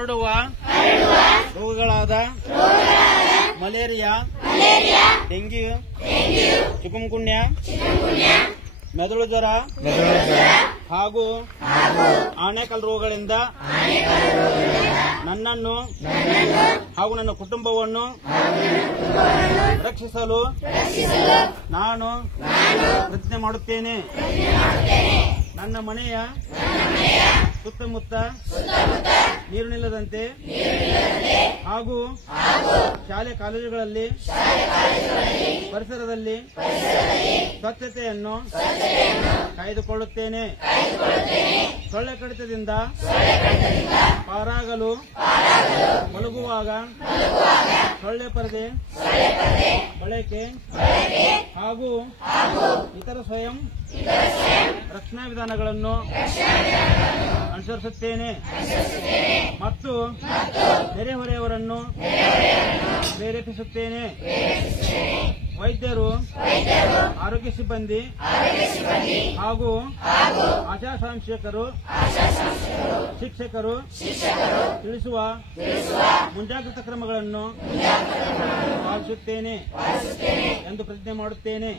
ಹರಡುವ ರೋಗಗಳಾದ malaria, dengue, chikungunya, ಮೆದುಳು ಜ್ವರ ಹಾಗೂ ಆನೆಕಲ್ ರೋಗಗಳಿಂದ ನನ್ನನ್ನು ಹಾಗೂ ನನ್ನ ಕುಟುಂಬವನ್ನು ರಕ್ಷಿಸಲು ನಾನು ಪ್ರತಿಜ್ಞೆ ಮಾಡುತ್ತೇನೆ. ನನ್ನ ಮನೆಯ ಸುತ್ತಮುತ್ತ ನೀರು ನಿಲ್ಲದಂತೆ ಹಾಗೂ ಶಾಲೆ ಕಾಲೇಜುಗಳಲ್ಲಿ ಪರಿಸರದಲ್ಲಿ ಸ್ವಚ್ಛತೆಯನ್ನು ಕಾಯ್ದುಕೊಳ್ಳುತ್ತೇನೆ. ಸೊಳ್ಳೆ ಕಡಿತದಿಂದ ಪಾರಾಗಲು ಮಲಗುವಾಗ ಸೊಳ್ಳೆ ಪರದೆ ಬಳಕೆ ಹಾಗೂ ಇತರ ಸ್ವಯಂ ರಕ್ಷಣಾ ವಿಧಾನಗಳನ್ನು ಅನುಸರಿಸುತ್ತೇನೆ ಮತ್ತು ನೆರೆಹೊರೆಯವರನ್ನು ಪ್ರೇರೇಪಿಸುತ್ತೇನೆ. ವೈದ್ಯರು, ಆರೋಗ್ಯ ಸಿಬ್ಬಂದಿ ಹಾಗೂ ಆಶಾ ಸಂರಕ್ಷಕರು, ಶಿಕ್ಷಕರು ತಿಳಿಸುವ ಮುಂಜಾಗ್ರತಾ ಕ್ರಮಗಳನ್ನು ಪಾಲಿಸುತ್ತೇನೆ ಎಂದು ಪ್ರತಿಜ್ಞೆ ಮಾಡುತ್ತೇನೆ.